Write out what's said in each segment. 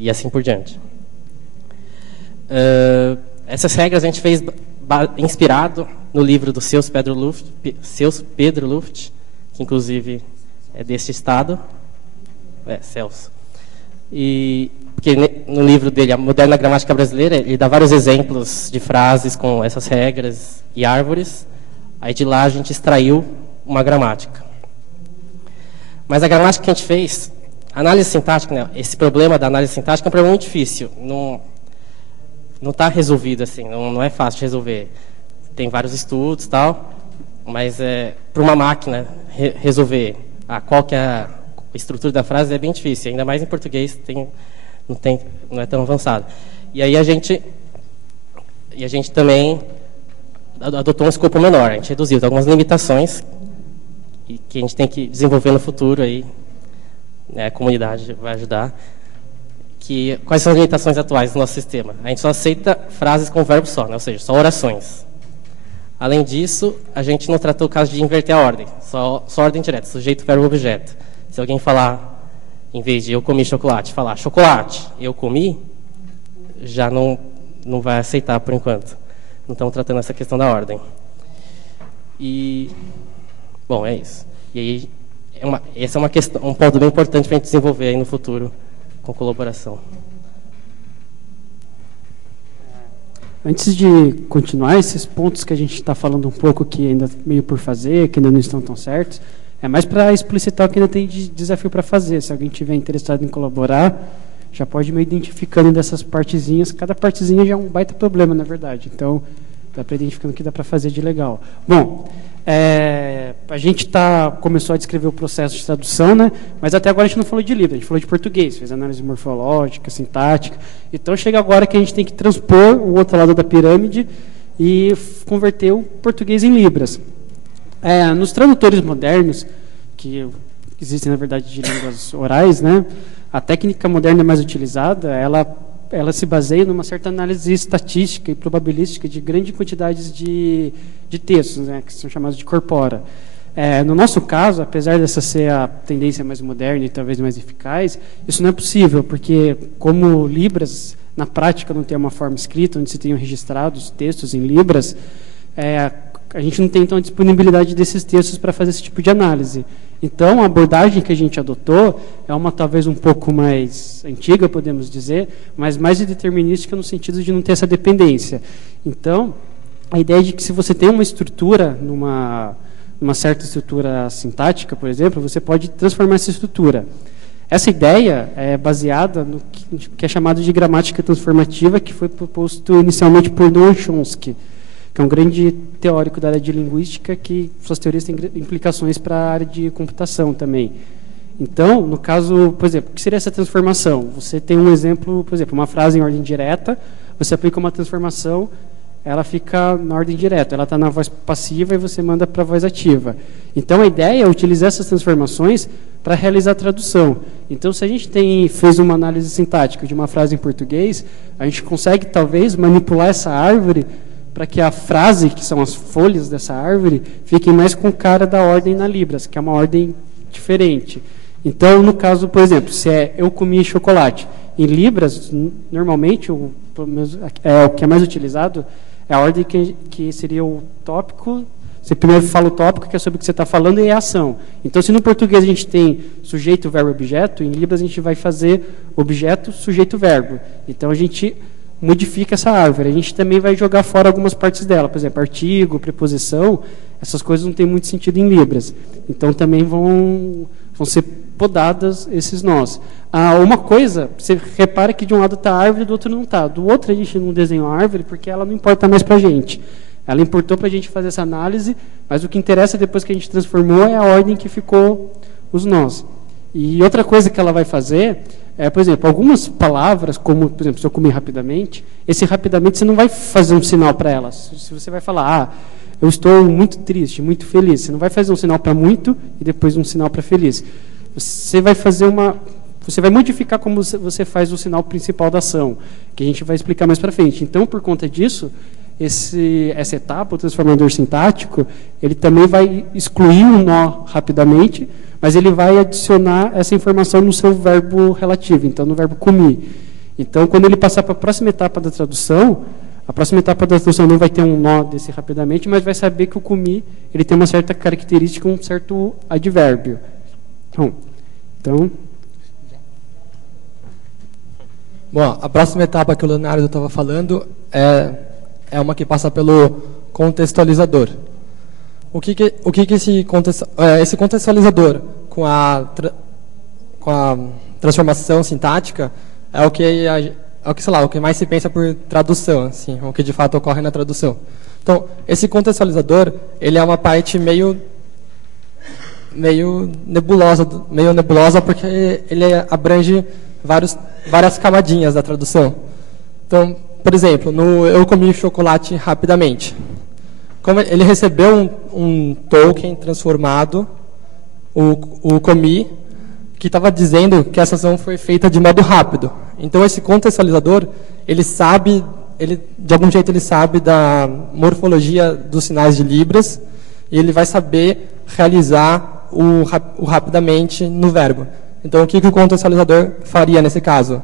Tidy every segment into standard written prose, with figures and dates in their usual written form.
e assim por diante. Essas regras a gente fez inspirado no livro do Seus Pedro Luft, que inclusive é deste estado, Celso. E porque no livro dele, A Moderna Gramática Brasileira, ele dá vários exemplos de frases com essas regras e árvores. Aí de lá a gente extraiu uma gramática. Mas a gramática que a gente fez, análise sintática, né, esse problema da análise sintática é um problema muito difícil. Não está resolvido assim, não é fácil de resolver. Tem vários estudos e tal, mas para uma máquina resolver qual que é a estrutura da frase é bem difícil, ainda mais em português não é tão avançado. E aí a gente também adotou um escopo menor, a gente reduziu algumas limitações que a gente tem que desenvolver no futuro, aí, né, a comunidade vai ajudar. Quais são as limitações atuais do nosso sistema? A gente só aceita frases com verbo só, né, ou seja, só orações. Além disso, a gente não tratou o caso de inverter a ordem, só ordem direta, sujeito, verbo, objeto. Se alguém falar, em vez de eu comi chocolate, falar chocolate, eu comi, já não vai aceitar por enquanto. Não estamos tratando essa questão da ordem. Bom, é isso. E aí, essa é uma questão, um ponto bem importante para a gente desenvolver aí no futuro, com colaboração. Antes de continuar, esses pontos que a gente está falando um pouco que ainda meio por fazer, que ainda não estão tão certos, é mais para explicitar o que ainda tem de desafio para fazer. Se alguém tiver interessado em colaborar, já pode ir meio identificando dessas partezinhas. Cada partezinha já é um baita problema, na verdade. Então, dá para identificando o que dá para fazer de legal. Bom, a gente começou a descrever o processo de tradução, né? Mas até agora a gente não falou de livro, a gente falou de português, fez análise morfológica, sintática. Então, chega agora que a gente tem que transpor o outro lado da pirâmide e converter o português em libras. Nos tradutores modernos, que existem, na verdade, de línguas orais, né, a técnica moderna mais utilizada, ela se baseia numa certa análise estatística e probabilística de grandes quantidades de textos, né, que são chamados de corpora. No nosso caso, apesar dessa ser a tendência mais moderna e talvez mais eficaz, isso não é possível, porque como Libras, na prática, não tem uma forma escrita, onde se tenham registrados textos em Libras, a gente não tem, então, a disponibilidade desses textos para fazer esse tipo de análise. Então, a abordagem que a gente adotou é uma, talvez, um pouco mais antiga, podemos dizer, mas mais determinística no sentido de não ter essa dependência. Então, a ideia é de que se você tem uma estrutura, numa certa estrutura sintática, por exemplo, você pode transformar essa estrutura. Essa ideia é baseada no que é chamado de gramática transformativa, que foi proposto inicialmente por Noam Chomsky, que é um grande teórico da área de linguística, que suas teorias têm implicações para a área de computação também. Então, no caso, por exemplo, o que seria essa transformação? Você tem um exemplo, por exemplo, uma frase em ordem direta, você aplica uma transformação, ela fica na ordem direta, ela está na voz passiva e você manda para a voz ativa. Então, a ideia é utilizar essas transformações para realizar a tradução. Então, se a gente fez uma análise sintática de uma frase em português, a gente consegue, talvez, manipular essa árvore para que a frase, que são as folhas dessa árvore, fiquem mais com cara da ordem na Libras, que é uma ordem diferente. Então, no caso, por exemplo, se eu comi chocolate, em Libras, normalmente, o que é mais utilizado é a ordem que seria o tópico. Você primeiro fala o tópico, que é sobre o que você está falando, e a ação. Então, se no português a gente tem sujeito, verbo, objeto, em Libras a gente vai fazer objeto, sujeito, verbo. Então, a gente modifica essa árvore. A gente também vai jogar fora algumas partes dela, por exemplo, artigo, preposição, essas coisas não têm muito sentido em Libras. Então, também vão ser podadas esses nós. Uma coisa, você repara que de um lado está a árvore, do outro não está. Do outro a gente não desenhou a árvore porque ela não importa mais para a gente. Ela importou para a gente fazer essa análise, mas o que interessa depois que a gente transformou é a ordem que ficou os nós. E outra coisa que ela vai fazer por exemplo, algumas palavras, como, por exemplo, se eu comer rapidamente, esse rapidamente você não vai fazer um sinal para elas. Se você vai falar, eu estou muito triste, muito feliz, você não vai fazer um sinal para muito e depois um sinal para feliz. Você vai fazer você vai modificar como você faz o sinal principal da ação, que a gente vai explicar mais para frente. Então, por conta disso, essa etapa, o transformador sintático, ele também vai excluir um nó rapidamente, mas ele vai adicionar essa informação no seu verbo relativo, então no verbo comer. Então, quando ele passar para a próxima etapa da tradução, a próxima etapa da tradução não vai ter um nó desse rapidamente, mas vai saber que o comi ele tem uma certa característica, um certo advérbio. Bom, a próxima etapa que o Leonardo estava falando é uma que passa pelo contextualizador. O que esse contextualizador com a transformação sintática é o que mais se pensa por tradução, assim, o que de fato ocorre na tradução. Então, esse contextualizador, ele é uma parte meio nebulosa porque ele abrange várias camadinhas da tradução. Então, por exemplo, eu comi chocolate rapidamente. Como ele recebeu um token transformado, o comi, que estava dizendo que essa ação foi feita de modo rápido. Então, esse contextualizador, de algum jeito ele sabe da morfologia dos sinais de Libras e ele vai saber realizar o rapidamente no verbo. Então, o que o contextualizador faria nesse caso?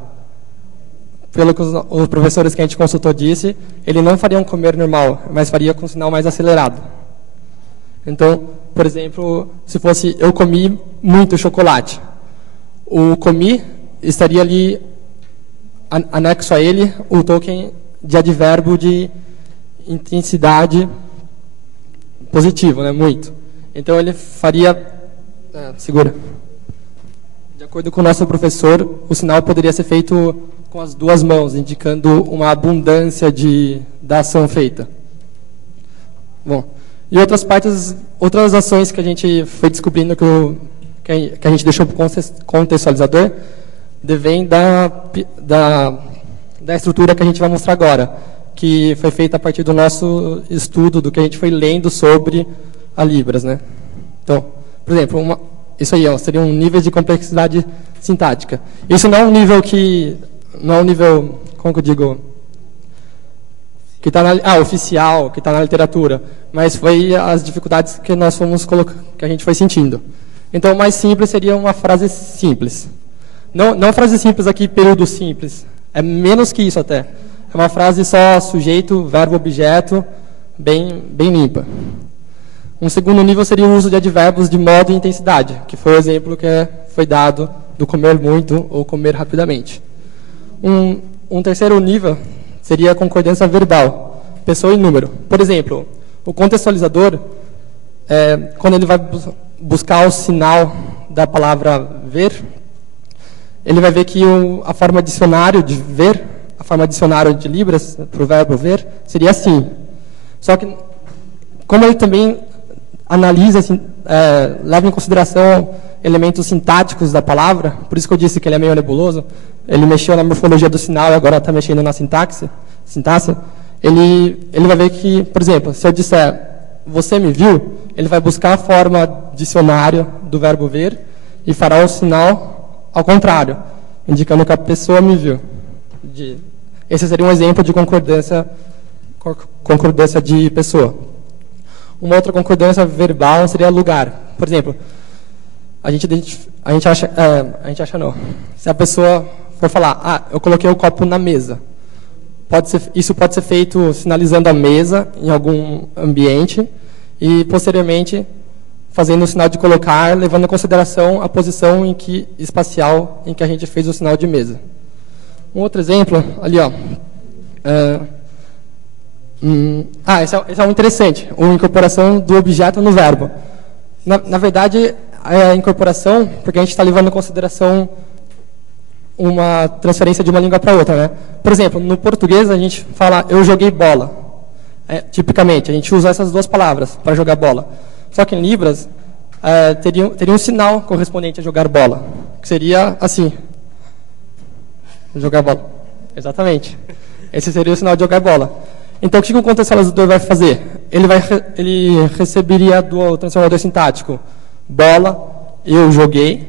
Pelo que os professores que a gente consultou disse, ele não faria um comer normal, mas faria com um sinal mais acelerado. Então, por exemplo, se fosse eu comi muito chocolate, o comi estaria ali, anexo a ele, o token de advérbio de intensidade positivo, né, muito. Então, ele faria... segura. De acordo com o nosso professor, o sinal poderia ser feito com as duas mãos, indicando uma abundância da ação feita. Bom, e outras ações que a gente foi descobrindo que a gente deixou para o contextualizador, devém da estrutura que a gente vai mostrar agora, que foi feita a partir do nosso estudo, do que a gente foi lendo sobre a Libras, né? Então, por exemplo, isso aí seria um nível de complexidade sintática. Isso não é um nível como que eu digo, que está oficial, que está na literatura, mas foi as dificuldades que nós que a gente foi sentindo. Então, o mais simples seria uma frase simples. Não frase simples aqui, período simples. É menos que isso até. É uma frase só sujeito, verbo, objeto, bem limpa. Um segundo nível seria o uso de advérbios de modo e intensidade, que foi o exemplo que foi dado do comer muito ou comer rapidamente. Um terceiro nível seria a concordância verbal, pessoa e número. Por exemplo, o contextualizador, quando ele vai buscar o sinal da palavra ver, ele vai ver que a forma dicionário de ver, a forma dicionário de Libras, para o verbo ver, seria assim. Só que, como ele também analisa, leva em consideração elementos sintáticos da palavra, por isso que eu disse que ele é meio nebuloso, ele mexeu na morfologia do sinal e agora está mexendo na sintaxe, ele vai ver que, por exemplo, se eu disser, você me viu, ele vai buscar a forma dicionário do verbo ver e fará o sinal ao contrário, indicando que a pessoa me viu. Esse seria um exemplo de concordância de pessoa. Uma outra concordância verbal seria lugar. Por exemplo, a gente acha não. Se a pessoa for falar, eu coloquei o copo na mesa, isso pode ser feito sinalizando a mesa em algum ambiente e, posteriormente, fazendo o sinal de colocar, levando em consideração a posição espacial em que a gente fez o sinal de mesa. Um outro exemplo, ali, esse é um interessante, a incorporação do objeto no verbo. Na verdade, a incorporação, porque a gente está levando em consideração uma transferência de uma língua para outra, né? Por exemplo, no português a gente fala, eu joguei bola. Tipicamente, a gente usa essas duas palavras para jogar bola. Só que em Libras, teria um sinal correspondente a jogar bola, que seria assim. Jogar bola. Exatamente. Esse seria o sinal de jogar bola. Então, o que o contextualizador vai fazer? Ele receberia do transformador sintático bola, eu joguei,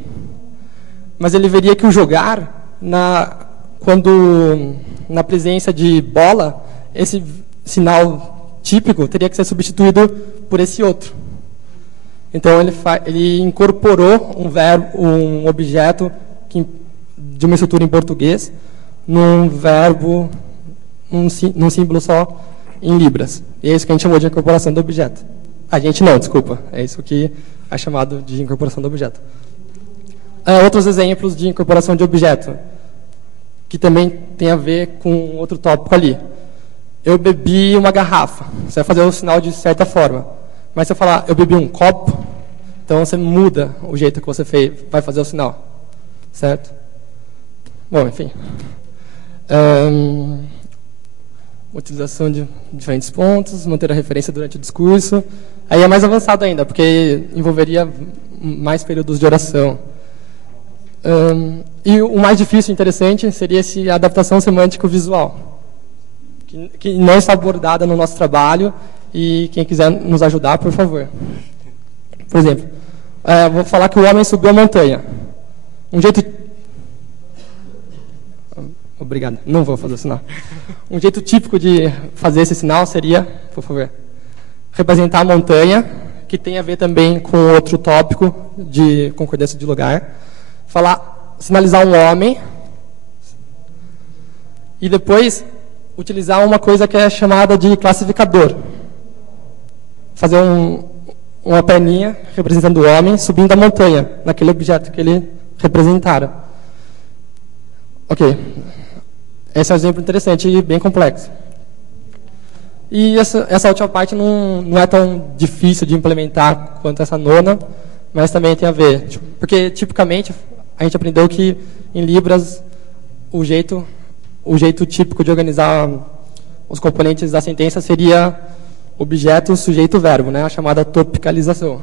mas ele veria que o jogar, quando na presença de bola, esse sinal típico teria que ser substituído por esse outro. Então, ele incorporou um objeto de uma estrutura em português num verbo, num símbolo só em libras. E é isso que a gente chamou de incorporação do objeto. A gente não, desculpa. É isso que é chamado de incorporação do objeto. Outros exemplos de incorporação de objeto, que também tem a ver com outro tópico ali. Eu bebi uma garrafa. Você vai fazer o sinal de certa forma. Mas se eu falar, eu bebi um copo, então você muda o jeito que você vai fazer o sinal. Certo? Bom, enfim. Utilização de diferentes pontos, manter a referência durante o discurso. Aí é mais avançado ainda, porque envolveria mais períodos de oração. E o mais difícil e interessante seria a adaptação semântico-visual, que não está abordada no nosso trabalho, e quem quiser nos ajudar, por favor. Por exemplo, vou falar que o homem subiu a montanha. Um jeito... Obrigado, não vou fazer o sinal. Um jeito típico de fazer esse sinal seria, por favor, representar a montanha, que tem a ver também com outro tópico de concordância de lugar. Sinalizar um homem e depois utilizar uma coisa que é chamada de classificador. Fazer uma perninha representando o homem subindo a montanha, naquele objeto que ele representara. Ok. Esse é um exemplo interessante e bem complexo. E essa última parte não é tão difícil de implementar quanto essa nona, mas também tem a ver. Porque, tipicamente, a gente aprendeu que, em Libras, o jeito típico de organizar os componentes da sentença seria objeto, sujeito, verbo, né? A chamada topicalização.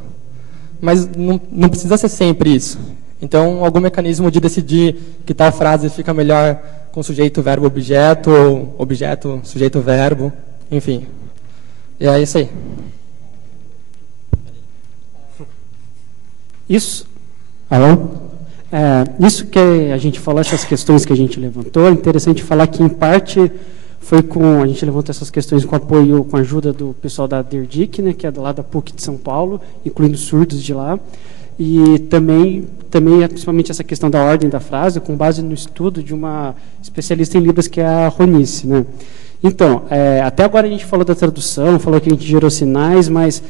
Mas não precisa ser sempre isso. Então, algum mecanismo de decidir que tal frase fica melhor com sujeito, verbo, objeto, ou objeto, sujeito, verbo, enfim. E é isso aí. Isso que a gente falou, essas questões que a gente levantou, é interessante falar que, em parte, a gente levantou essas questões com apoio, com a ajuda do pessoal da DERDIC, né, que é lá da PUC de São Paulo, incluindo surdos de lá, e também principalmente essa questão da ordem da frase, com base no estudo de uma especialista em Libras, que é a Ronice, né. Então, até agora a gente falou da tradução, falou que a gente gerou sinais, mas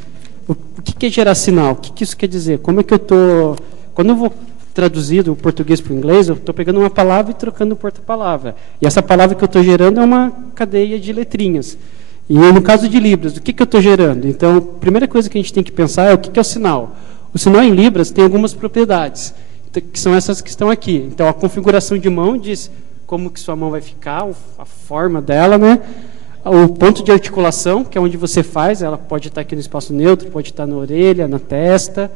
o que é gerar sinal? O que isso quer dizer? Como é que eu estou... Quando eu vou traduzir do português para o inglês, eu estou pegando uma palavra e trocando por outra palavra. E essa palavra que eu estou gerando é uma cadeia de letrinhas. E no caso de Libras, o que eu estou gerando? Então, a primeira coisa que a gente tem que pensar é o que é o sinal. O sinal em Libras tem algumas propriedades, que são essas que estão aqui. Então, a configuração de mão diz como que sua mão vai ficar, a forma dela, né? O ponto de articulação, que é onde você faz, ela pode estar aqui no espaço neutro, pode estar na orelha, na testa.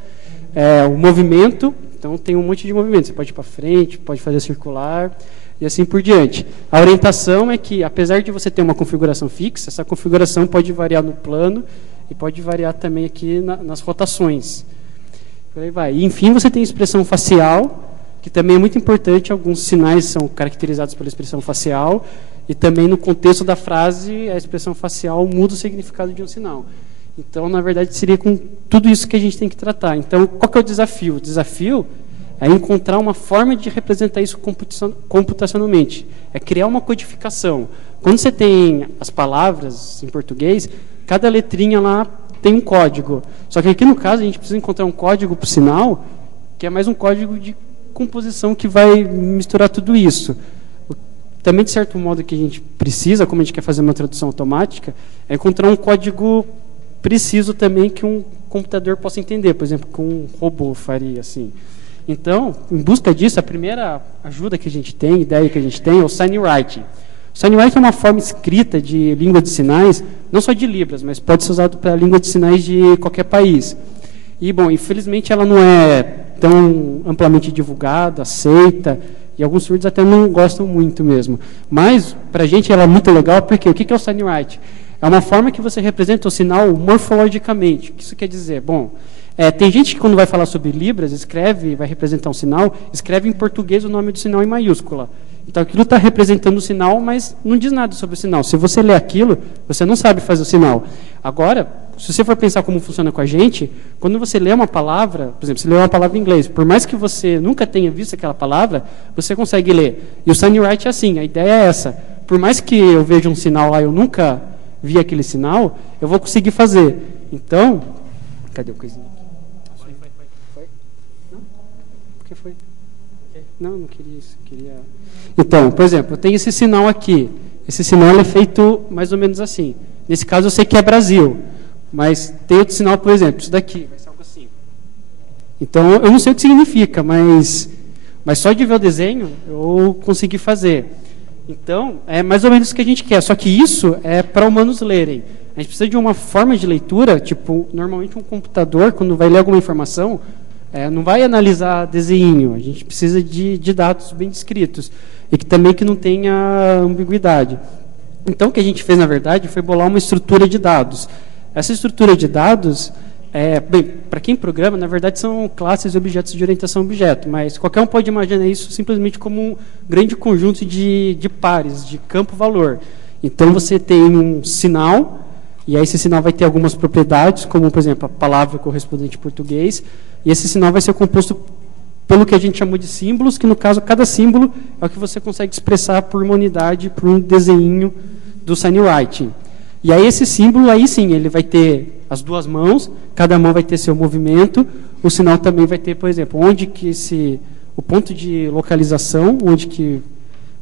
O movimento, então tem um monte de movimento. Você pode ir para frente, pode fazer circular e assim por diante. A orientação é que, apesar de você ter uma configuração fixa, essa configuração pode variar no plano e pode variar também aqui nas rotações. Por aí vai. E, enfim, você tem a expressão facial, que também é muito importante. Alguns sinais são caracterizados pela expressão facial e também no contexto da frase a expressão facial muda o significado de um sinal. Então, na verdade, seria com tudo isso que a gente tem que tratar. Então, qual que é o desafio? O desafio é encontrar uma forma de representar isso computacionalmente. É criar uma codificação. Quando você tem as palavras em português, cada letrinha lá tem um código. Só que aqui, no caso, a gente precisa encontrar um código para o sinal, que é mais um código de composição que vai misturar tudo isso. Também, de certo modo, que a gente precisa, como a gente quer fazer uma tradução automática, é encontrar um código preciso também que um computador possa entender, por exemplo, que um robô faria assim. Então, em busca disso, a primeira ajuda que a gente tem, ideia que a gente tem, é o Signwriting. O Signwriting é uma forma escrita de língua de sinais, não só de Libras, mas pode ser usado para a língua de sinais de qualquer país. E, bom, infelizmente ela não é tão amplamente divulgada, aceita, e alguns surdos até não gostam muito mesmo. Mas, para a gente, ela é muito legal, porque o que é o Signwriting? É uma forma que você representa o sinal morfologicamente. O que isso quer dizer? Bom, tem gente que, quando vai falar sobre Libras, vai representar um sinal, escreve em português o nome do sinal em maiúscula. Então, aquilo está representando o sinal, mas não diz nada sobre o sinal. Se você lê aquilo, você não sabe fazer o sinal. Agora, se você for pensar como funciona com a gente, quando você lê uma palavra, por exemplo, você lê uma palavra em inglês, por mais que você nunca tenha visto aquela palavra, você consegue ler. E o SignWrite é assim, a ideia é essa. Por mais que eu veja um sinal lá, eu nunca vi aquele sinal, eu vou conseguir fazer. Então, cadê o coisinho aqui? Foi? Não? Por que foi? Não, não queria isso. Então, por exemplo, eu tenho esse sinal aqui. Esse sinal é feito mais ou menos assim. Nesse caso, eu sei que é Brasil. Mas tem outro sinal, por exemplo, isso daqui. Vai ser algo assim. Então, eu não sei o que significa, mas só de ver o desenho, eu consegui fazer. Então, é mais ou menos o que a gente quer. Só que isso é para humanos lerem. A gente precisa de uma forma de leitura, tipo, normalmente um computador, quando vai ler alguma informação, não vai analisar desenho. A gente precisa de dados bem descritos. E que também que não tenha ambiguidade. Então, o que a gente fez, na verdade, foi bolar uma estrutura de dados. Essa estrutura de dados, bem, para quem programa, na verdade, são classes e objetos de orientação a objeto, mas qualquer um pode imaginar isso simplesmente como um grande conjunto de pares, de campo-valor. Então, você tem um sinal, e aí esse sinal vai ter algumas propriedades, como, por exemplo, a palavra correspondente em português, e esse sinal vai ser composto pelo que a gente chamou de símbolos, que, no caso, cada símbolo é o que você consegue expressar por uma unidade, por um desenho do SignWriting. E aí esse símbolo, aí sim, ele vai ter as duas mãos, cada mão vai ter seu movimento, o sinal também vai ter, por exemplo, onde que o ponto de localização, onde que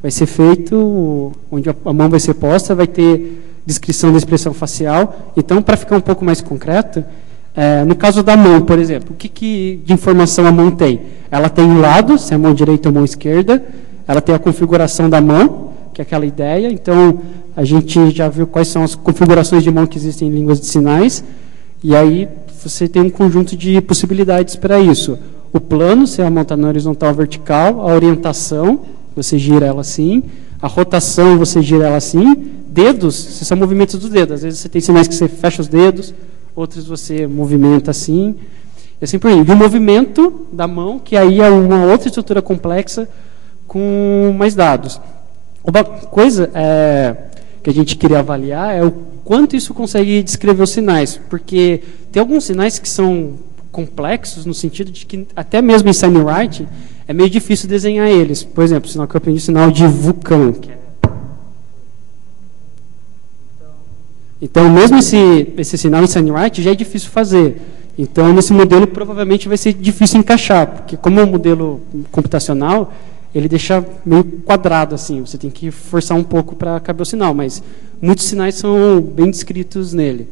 vai ser feito, onde a mão vai ser posta, vai ter descrição da expressão facial. Então, para ficar um pouco mais concreto, no caso da mão, por exemplo, o que de informação a mão tem? Ela tem um lado, se é a mão direita ou a mão esquerda, ela tem a configuração da mão, que é aquela ideia. Então, a gente já viu quais são as configurações de mão que existem em línguas de sinais, e aí você tem um conjunto de possibilidades para isso. O plano, se a mão está na horizontal ou vertical, a orientação, você gira ela assim, a rotação, você gira ela assim, dedos, se são movimentos dos dedos. Às vezes você tem sinais que você fecha os dedos, outros você movimenta assim, e assim por aí. E o movimento da mão, que aí é uma outra estrutura complexa com mais dados. Uma coisa que a gente queria avaliar é o quanto isso consegue descrever os sinais, porque tem alguns sinais que são complexos no sentido de que até mesmo em SignWriting é meio difícil desenhar eles. Por exemplo, o sinal que eu aprendi, o sinal de vulcão. Então, mesmo esse sinal em SignWriting já é difícil fazer. Então, nesse modelo provavelmente vai ser difícil encaixar, porque como é um modelo computacional, ele deixa meio quadrado, assim, você tem que forçar um pouco para caber o sinal, mas muitos sinais são bem descritos nele.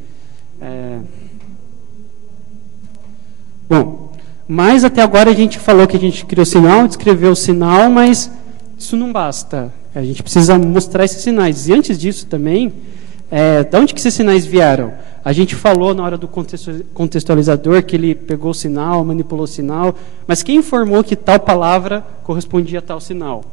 Bom, mas até agora a gente falou que a gente criou o sinal, descreveu o sinal, mas isso não basta. A gente precisa mostrar esses sinais. E antes disso também, de onde que esses sinais vieram? A gente falou na hora do contextualizador que ele pegou o sinal, manipulou o sinal, mas quem informou que tal palavra correspondia a tal sinal?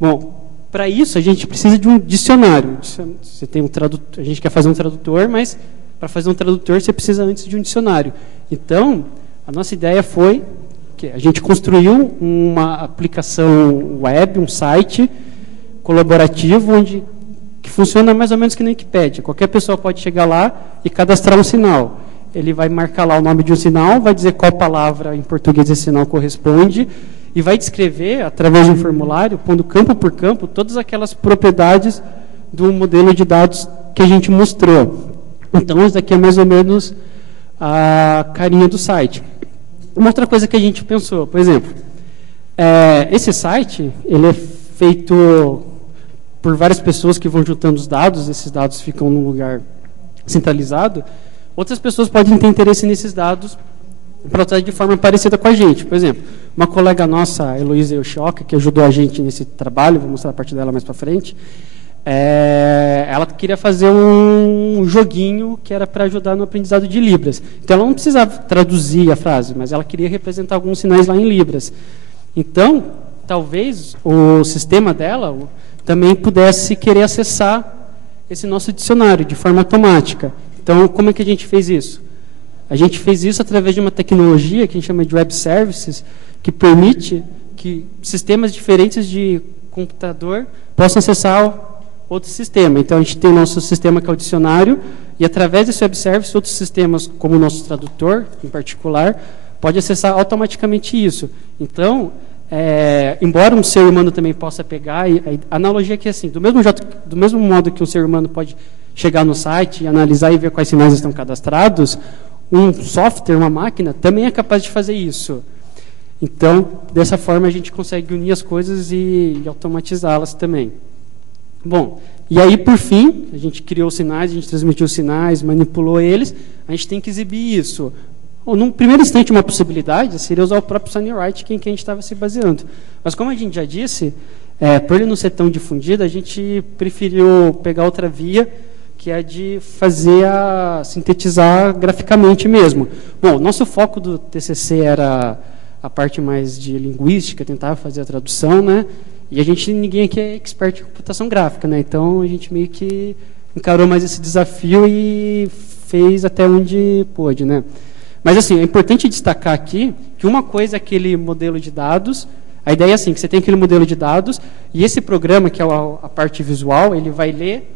Bom, para isso a gente precisa de um dicionário. Você tem a gente quer fazer um tradutor, mas para fazer um tradutor você precisa antes de um dicionário. Então, a nossa ideia foi que a gente construiu uma aplicação web, um site colaborativo, que funciona mais ou menos que na Wikipédia. Qualquer pessoa pode chegar lá e cadastrar um sinal. Ele vai marcar lá o nome de um sinal, vai dizer qual palavra em português esse sinal corresponde e vai descrever, através de um formulário, pondo campo por campo, todas aquelas propriedades do modelo de dados que a gente mostrou. Então, isso daqui é mais ou menos a carinha do site. Uma outra coisa que a gente pensou, por exemplo, esse site ele é feito por várias pessoas que vão juntando os dados, esses dados ficam num lugar centralizado. Outras pessoas podem ter interesse nesses dados para usar de forma parecida com a gente. Por exemplo, uma colega nossa, a Heloísa Yoshioka, que ajudou a gente nesse trabalho, vou mostrar a parte dela mais para frente, ela queria fazer um joguinho que era para ajudar no aprendizado de Libras. Então, ela não precisava traduzir a frase, mas ela queria representar alguns sinais lá em Libras. Então, talvez o sistema dela também pudesse querer acessar esse nosso dicionário de forma automática. Então, como é que a gente fez isso? A gente fez isso através de uma tecnologia que a gente chama de Web Services, que permite que sistemas diferentes de computador possam acessar outro sistema. Então, a gente tem nosso sistema que é o dicionário, e através desse web service, outros sistemas, como o nosso tradutor, em particular, pode acessar automaticamente isso. Então, embora um ser humano também possa pegar, a analogia aqui é assim, do mesmo modo que um ser humano pode chegar no site e analisar e ver quais sinais estão cadastrados, um software, uma máquina, também é capaz de fazer isso. Então, dessa forma, a gente consegue unir as coisas e automatizá-las também. Bom, e aí, por fim, a gente criou os sinais, a gente transmitiu os sinais, manipulou eles, a gente tem que exibir isso. Bom, num primeiro instante, uma possibilidade seria usar o próprio SignWrite, que é em quem a gente estava se baseando. Mas, como a gente já disse, por ele não ser tão difundido, a gente preferiu pegar outra via, que é de sintetizar graficamente mesmo. Bom, nosso foco do TCC era a parte mais de linguística, tentava fazer a tradução, né? E ninguém aqui é expert em computação gráfica, né? Então, a gente meio que encarou mais esse desafio e fez até onde pôde, né? Mas, assim, é importante destacar aqui que uma coisa é aquele modelo de dados. A ideia é assim, que você tem aquele modelo de dados e esse programa, que é a parte visual, ele vai ler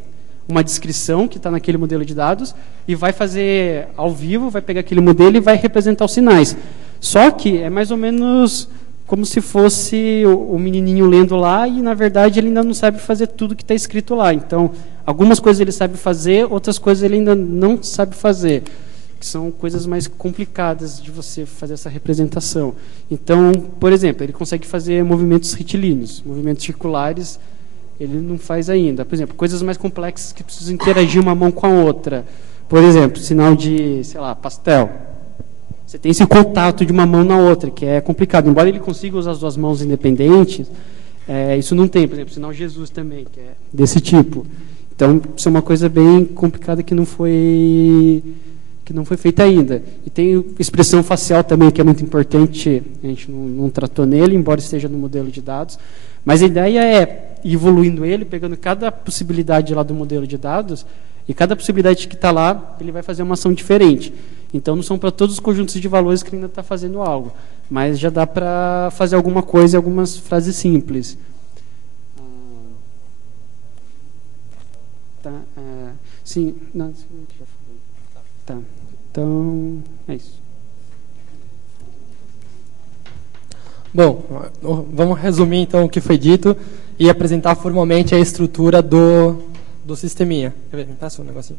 uma descrição que está naquele modelo de dados e vai fazer ao vivo, vai pegar aquele modelo e vai representar os sinais. Só que é mais ou menos como se fosse o menininho lendo lá e, na verdade, ele ainda não sabe fazer tudo que está escrito lá. Então, algumas coisas ele sabe fazer, outras coisas ele ainda não sabe fazer, que são coisas mais complicadas de você fazer essa representação. Então, por exemplo, ele consegue fazer movimentos retilíneos, movimentos circulares, ele não faz ainda. Por exemplo, coisas mais complexas que precisam interagir uma mão com a outra. Por exemplo, sinal de, sei lá, pastel. Você tem esse contato de uma mão na outra, que é complicado. Embora ele consiga usar as duas mãos independentes, isso não tem. Por exemplo, sinal Jesus também, que é desse tipo. Então, isso é uma coisa bem complicada que não foi feita ainda. E tem expressão facial também, que é muito importante, a gente não tratou nele, embora esteja no modelo de dados. Mas a ideia é ir evoluindo ele, pegando cada possibilidade lá do modelo de dados, e cada possibilidade que está lá, ele vai fazer uma ação diferente. Então, não são para todos os conjuntos de valores que ele ainda está fazendo algo, mas já dá para fazer alguma coisa, algumas frases simples. Sim, não, já falei. Tá. Então, é isso. Bom, vamos resumir então o que foi dito e apresentar formalmente a estrutura do sisteminha. Quer ver? Me passa um negocinho.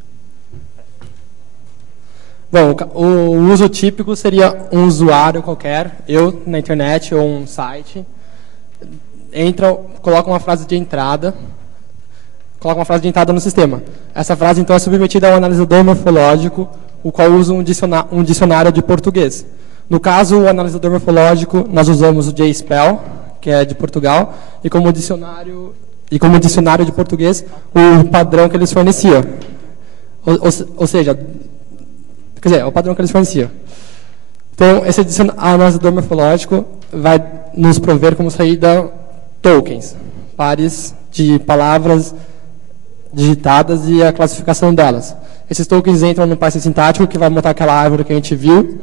Bom, o uso típico seria um usuário qualquer, eu na internet ou um site, coloca uma frase de entrada, no sistema. Essa frase então é submetida ao analisador morfológico, o qual usa um dicionário de português. No caso, o analisador morfológico, nós usamos o JSpell, que é de Portugal, e como dicionário de português, o padrão que eles forneciam. Ou seja, é o padrão que eles forneciam. Então, esse analisador morfológico vai nos prover como saída tokens, pares de palavras digitadas e a classificação delas. Esses tokens entram no passe sintático, que vai montar aquela árvore que a gente viu,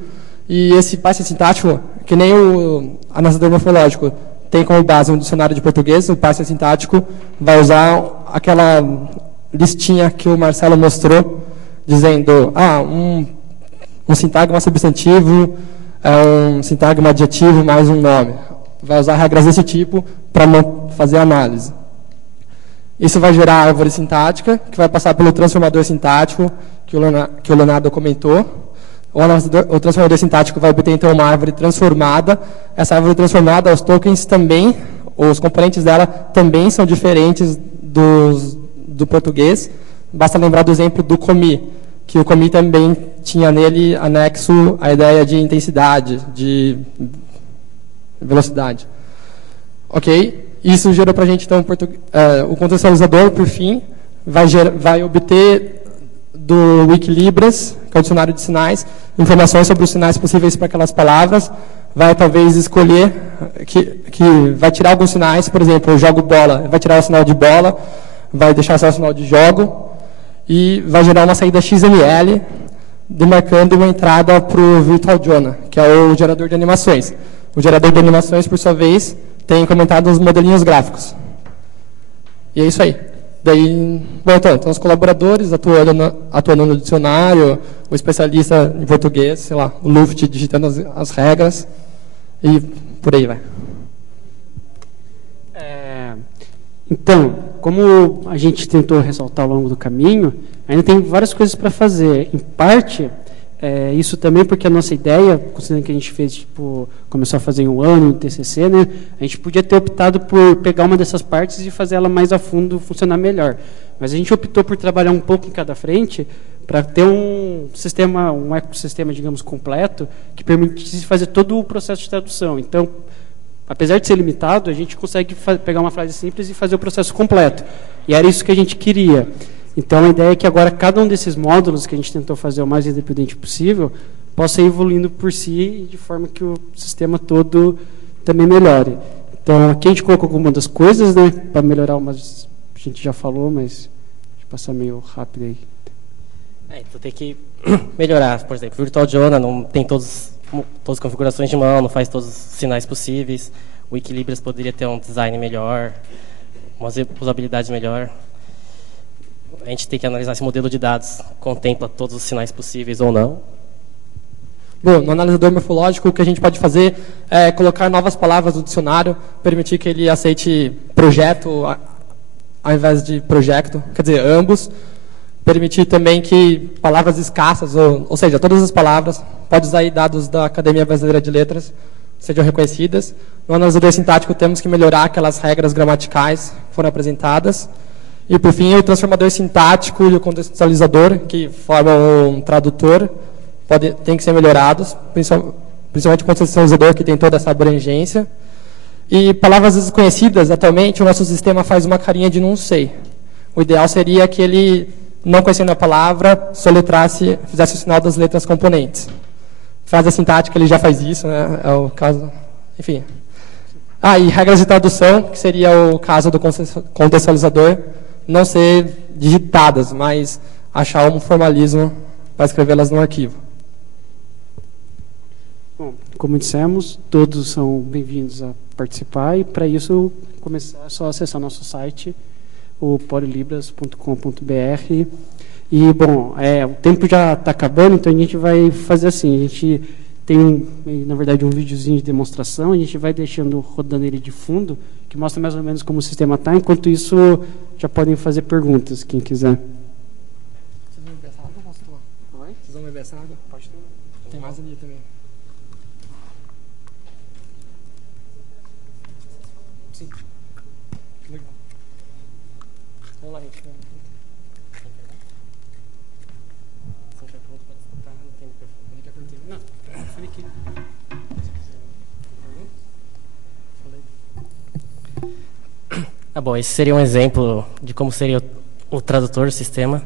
e esse passe sintático, que nem o analisador morfológico, tem como base um dicionário de português, o passe sintático vai usar aquela listinha que o Marcelo mostrou, dizendo, um sintagma substantivo, um sintagma adjetivo mais um nome. Vai usar regras desse tipo para fazer a análise. Isso vai gerar a árvore sintática, que vai passar pelo transformador sintático, que o Leonardo comentou. O transformador sintático vai obter, então, uma árvore transformada. Essa árvore transformada, os tokens também, os componentes dela também são diferentes do português. Basta lembrar do exemplo do comi, que o comi também tinha nele anexo a ideia de intensidade, de velocidade. Ok? Isso gerou para a gente, então, o contextualizador, por fim, vai obter do Wikilibras, que é o dicionário de sinais, informações sobre os sinais possíveis para aquelas palavras, vai talvez escolher, que vai tirar alguns sinais, por exemplo, eu jogo bola, vai tirar o sinal de bola, vai deixar só o sinal de jogo, e vai gerar uma saída XML, demarcando uma entrada para o Virtual Journal, que é o gerador de animações. O gerador de animações, por sua vez, tem comentado os modelinhos gráficos. E é isso aí. Daí, bom, então os colaboradores atuando no dicionário, o especialista em português, sei lá, o Luft digitando as regras, e por aí vai. Então, como a gente tentou ressaltar ao longo do caminho, ainda tem várias coisas para fazer. Em parte, isso também porque a nossa ideia, considerando que a gente fez, tipo, começou a fazer em um ano, no TCC, né, a gente podia ter optado por pegar uma dessas partes e fazer ela mais a fundo funcionar melhor. Mas a gente optou por trabalhar um pouco em cada frente para ter um sistema, um ecossistema, digamos, completo, que permitisse fazer todo o processo de tradução. Então, apesar de ser limitado, a gente consegue pegar uma frase simples e fazer o processo completo. E era isso que a gente queria. Então, a ideia é que agora cada um desses módulos que a gente tentou fazer o mais independente possível possa ir evoluindo por si, de forma que o sistema todo também melhore. Então, aqui a gente colocou algumas das coisas, né, para melhorar umas, a gente já falou, mas deixa eu passar meio rápido aí. Então tem que melhorar, por exemplo, Virtual Journal não tem todas as configurações de mão, não faz todos os sinais possíveis. O Equilibrium poderia ter um design melhor, umas usabilidades melhor. A gente tem que analisar se o modelo de dados contempla todos os sinais possíveis ou não. Bom, no analisador morfológico, o que a gente pode fazer é colocar novas palavras no dicionário, permitir que ele aceite projeto ao invés de projecto, quer dizer, ambos. Permitir também que palavras escassas, ou seja, todas as palavras, pode usar aí dados da Academia Brasileira de Letras, sejam reconhecidas. No analisador sintático, temos que melhorar aquelas regras gramaticais que foram apresentadas. E, por fim, o transformador sintático e o contextualizador, que formam um tradutor, têm que ser melhorados, principalmente o contextualizador, que tem toda essa abrangência. E palavras desconhecidas, atualmente, o nosso sistema faz uma carinha de não sei. O ideal seria que ele, não conhecendo a palavra, soletrasse, fizesse o sinal das letras componentes. Frase sintática, ele já faz isso, né? É o caso, enfim. E regras de tradução, que seria o caso do contextualizador, não ser digitadas, mas achar um formalismo para escrevê-las no arquivo. Bom, como dissemos, todos são bem-vindos a participar, e para isso começar é só acessar nosso site, o polilibras.com.br. E, bom, o tempo já está acabando, então a gente vai fazer assim, a gente tem, na verdade, um videozinho de demonstração, a gente vai deixando rodando ele de fundo, que mostra mais ou menos como o sistema está. Enquanto isso, já podem fazer perguntas, quem quiser. Vocês vão beber essa água ou posso tomar? Oi? Vocês vão beber essa água? Pode tomar. Tem mais ali também. Sim. Legal. Vamos lá, gente. Bom, esse seria um exemplo de como seria o tradutor do sistema.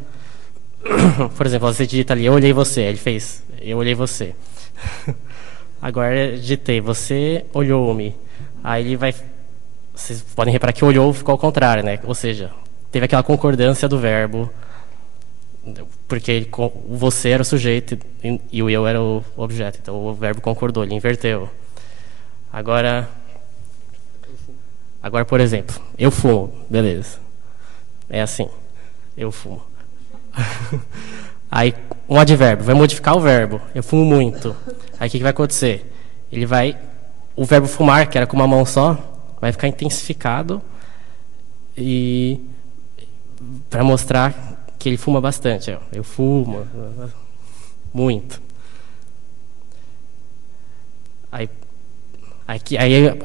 Por exemplo, você digita ali, eu olhei você, ele fez, eu olhei você. Agora digitei, você olhou-me. Aí ele vai, vocês podem reparar que olhou ficou ao contrário, né? Ou seja, teve aquela concordância do verbo, porque o você era o sujeito e o eu era o objeto. Então o verbo concordou, ele inverteu. Agora, por exemplo, eu fumo, beleza. É assim, eu fumo. Aí, um advérbio, vai modificar o verbo, eu fumo muito. Aí, o que vai acontecer? O verbo fumar, que era com uma mão só, vai ficar intensificado e para mostrar que ele fuma bastante. Eu fumo muito. Aí,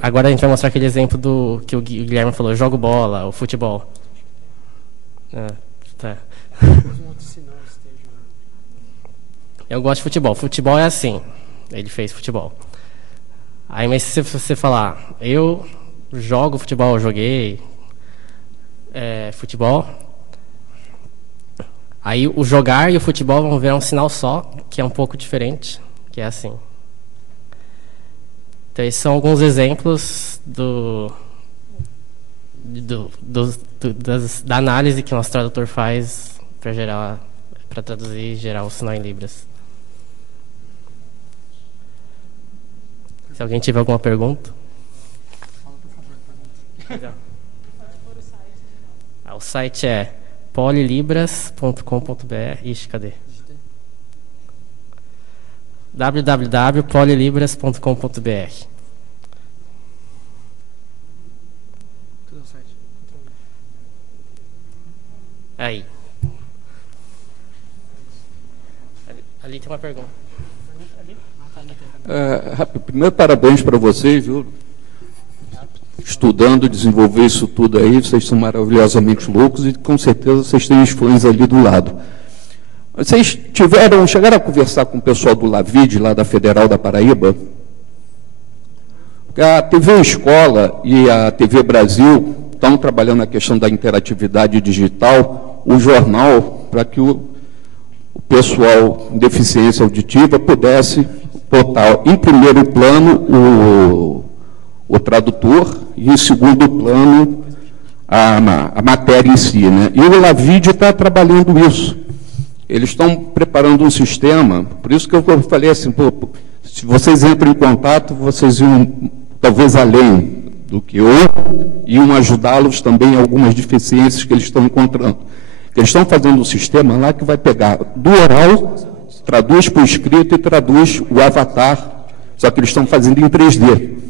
agora a gente vai mostrar aquele exemplo do que o Guilherme falou, eu jogo bola, o futebol. Tá. Eu gosto de futebol. Futebol é assim. Ele fez futebol. Aí, mas se você falar, eu jogo futebol, eu joguei futebol. Aí o jogar e o futebol vão ver um sinal só, que é um pouco diferente, que é assim. Então, esses são alguns exemplos da análise que o nosso tradutor faz para traduzir e gerar o sinal em Libras. Se alguém tiver alguma pergunta. O site é polilibras.com.br. Ixi, cadê? www.polilibras.com.br. Aí. Ali tem uma pergunta. Primeiro, parabéns para vocês, viu? Estudando, desenvolver isso tudo aí, vocês são maravilhosamente loucos e com certeza vocês têm os fãs ali do lado. Vocês chegaram a conversar com o pessoal do Lavide, lá da Federal da Paraíba? A TV Escola e a TV Brasil estão trabalhando na questão da interatividade digital, o jornal, para que o pessoal com deficiência auditiva pudesse botar em primeiro plano o tradutor e em segundo plano a matéria em si, né? E o Lavide está trabalhando isso. Eles estão preparando um sistema, por isso que eu falei assim, pô, se vocês entram em contato, vocês iam talvez além do que eu, iam ajudá-los também em algumas deficiências que eles estão encontrando. Eles estão fazendo um sistema lá que vai pegar do oral, traduz para o escrito e traduz o avatar, só que eles estão fazendo em 3D.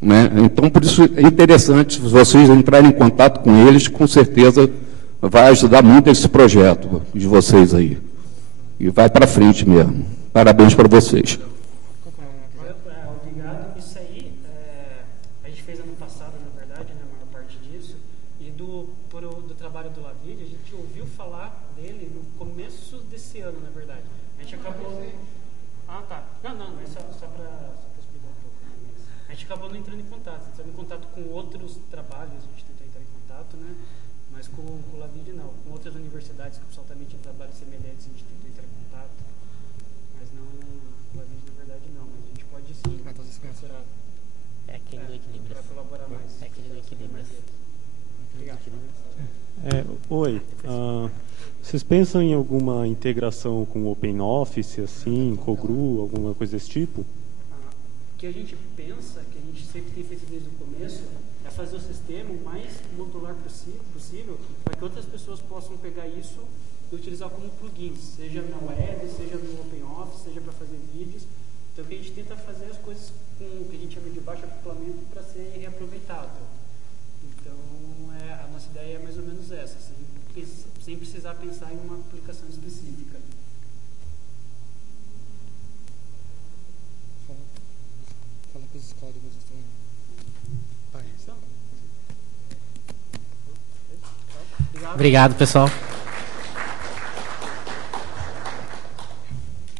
Né? Então, por isso é interessante, se vocês entrarem em contato com eles, com certeza vai ajudar muito esse projeto de vocês aí. E vai para frente mesmo. Parabéns para vocês. Obrigado. Isso aí, a gente fez ano passado, na verdade, né, a maior parte disso, e do trabalho do Lavide, a gente ouviu falar dele no começo desse ano, na verdade. A gente acabou... Ah, tá. Não, mas só para explicar um pouco. A gente acabou não entrando em contato. Entrando em contato com outros trabalhos, a gente tentou entrar em contato, né? Mas com o Lavide não. Com outras universidades que o pessoal também tinha trabalhos semelhantes, a gente tentou entrar em contato. Mas não, o Lavide na verdade não. Mas a gente pode sim. É aquele do equilíbrio. Para colaborar mais. É aquele do equilíbrio. Obrigado. Oi. Vocês pensam em alguma integração com o OpenOffice, assim, Cogru, alguma coisa desse tipo? O que a gente pensa, que a gente sempre tem feito desde o começo, é fazer o sistema o mais modular possível, para que outras pessoas possam pegar isso e utilizar como plugins, seja na web, seja no OpenOffice, seja para fazer vídeos. Então, o que a gente tenta fazer as coisas com o que a gente chama de baixo acoplamento para ser reaproveitado. Então, a nossa ideia é mais ou menos essa, sem precisar pensar em uma aplicação específica. Fala com os códigos. Obrigado, pessoal.